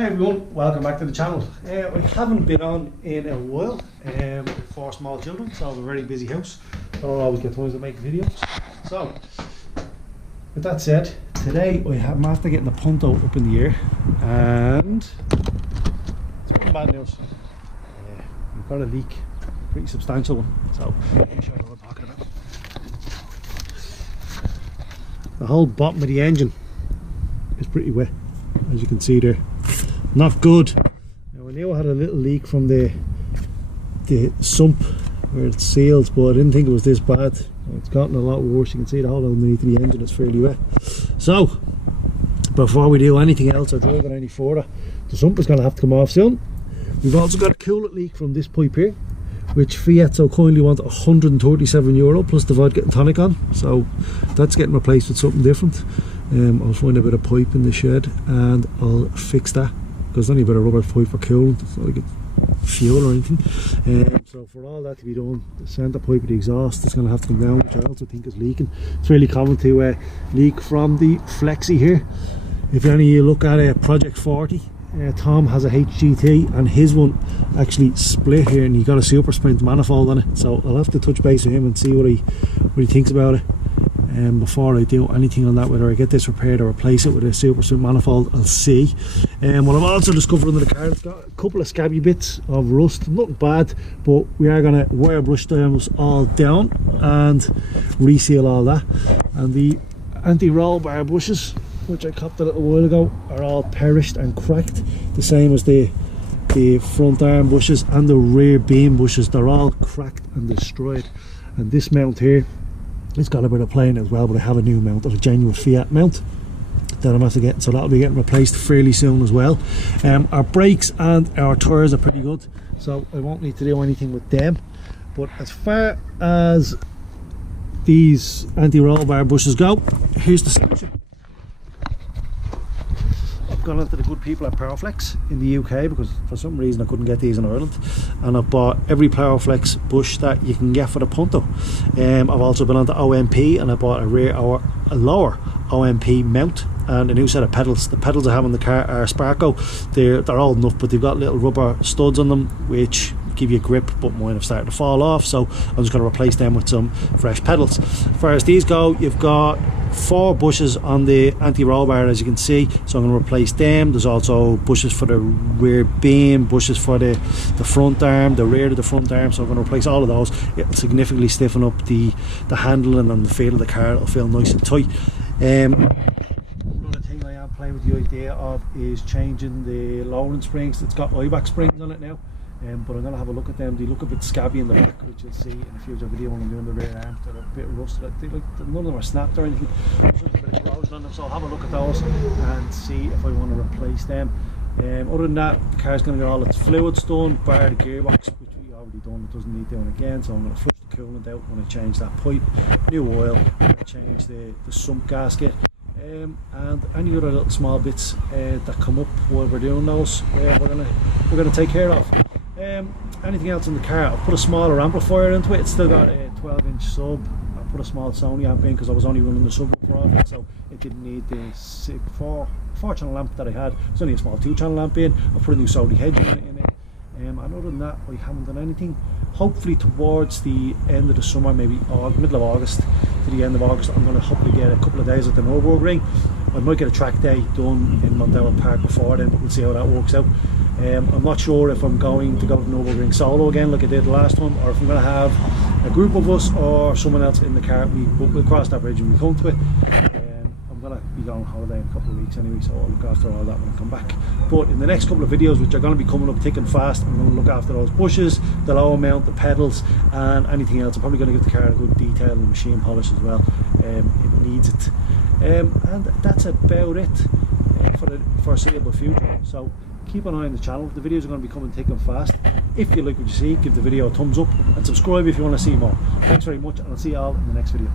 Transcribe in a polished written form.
Hey everyone, welcome back to the channel. I haven't been on in a while with 4 small children, so I have a very busy house. I don't always get time to make videos. So, with that said, today I'm after getting the punto up in the air, and it's one bad news. We've got a leak, a pretty substantial one. So, let me show you what I'm talking about. The whole bottom of the engine is pretty wet, as you can see there. Not good. Now I knew I had a little leak from the sump where it seals, but I didn't think it was this bad. It's gotten a lot worse. You can see the hole underneath the engine is fairly wet. So before we do anything else or drive it any further, the sump is going to have to come off soon. We've also got a coolant leak from this pipe here, which Fiat so kindly want €137 plus the vodka and tonic on, so that's getting replaced with something different. I'll find a bit of pipe in the shed and I'll fix that, because it's only a bit of rubber pipe for coolant, it's not like it's fuel or anything. So for all that to be done, the centre pipe of the exhaust is going to have to come down, which I also think is leaking. It's really common to leak from the flexi here. If any of you look at Project 40, Tom has a HGT and his one actually split here, and he got a super sprint manifold on it, so I'll have to touch base with him and see what he thinks about it. Before I do anything on that, whether I get this repaired or replace it with a super sprint manifold, I'll see. What I've also discovered under the car, it's got a couple of scabby bits of rust, nothing bad, but we are going to wire brush those all down and reseal all that. And the anti-roll bar bushes, which I copped a little while ago, are all perished and cracked, the same as the front arm bushes and the rear beam bushes. They're all cracked and destroyed. And this mount here, it's got a bit of playing as well, but I have a new mount, a genuine Fiat mount that I'm after getting, so that'll be getting replaced fairly soon as well. Our brakes and our tyres are pretty good, so I won't need to do anything with them. But as far as these anti-roll bar bushes go, here's the solution. I've gone into the good people at Powerflex in the UK, because for some reason I couldn't get these in Ireland, and I've bought every Powerflex bush that you can get for the punto. I've also been on to OMP and I bought a lower OMP mount and a new set of pedals. The pedals I have in the car are Sparco. They're old enough, but they've got little rubber studs on them which give you grip, but mine have started to fall off, so I'm just going to replace them with some fresh pedals. As far as these go, you've got 4 bushes on the anti-roll bar, as you can see, so I'm going to replace them. There's also bushes for the rear beam, bushes for the front arm, the rear of the front arm, so I'm going to replace all of those. It'll significantly stiffen up the handling and the feel of the car. It'll feel nice and tight. Another thing I am playing with the idea of is changing the lowering springs. It's got eye-back springs on it now, but I'm going to have a look at them. They look a bit scabby in the back, which you'll see in a future video when I'm doing the rear arm. They're a bit rusted. None of them are snapped or anything. There's just a bit of corrosion on them, so I'll have a look at those and see if I want to replace them. Other than that, the car's going to get all its fluids done, bar the gearbox, which we already done. It doesn't need doing again, so I'm going to flush the coolant out. I'm going to change that pipe, new oil, I'm going to change the sump gasket. And any other little small bits that come up while we're doing those, we're gonna take care of. Anything else in the car, I'll put a smaller amplifier into it. It's still got a 12-inch sub. I put a small Sony amp in because I was only running the subwoofer on it, so it didn't need the 4-channel amp that I had. It's only a small 2-channel amp in. I put a new Saudi head unit in it. And other than that, I haven't done anything. Hopefully towards the end of the summer, maybe middle of August to the end of August, I'm going to hopefully get a couple of days at the Nürburgring. I might get a track day done in Mondello Park before then, but we'll see how that works out. I'm not sure if I'm going to go to Nürburgring solo again like I did last time, or if I'm going to have a group of us or someone else in the car. We'll cross that bridge when we come to it. I'm going to be going on holiday in a couple of weeks anyway, so I'll look after all that when I come back. But in the next couple of videos, which are going to be coming up thick and fast, I'm going to look after those bushes, the lower mount, the pedals, and anything else. I'm probably going to give the car a good detail and machine polish as well. It needs it. And that's about it for the foreseeable future. So keep an eye on the channel. The videos are going to be coming thick and fast. If you like what you see, give the video a thumbs up and subscribe if you want to see more. Thanks very much, and I'll see you all in the next video.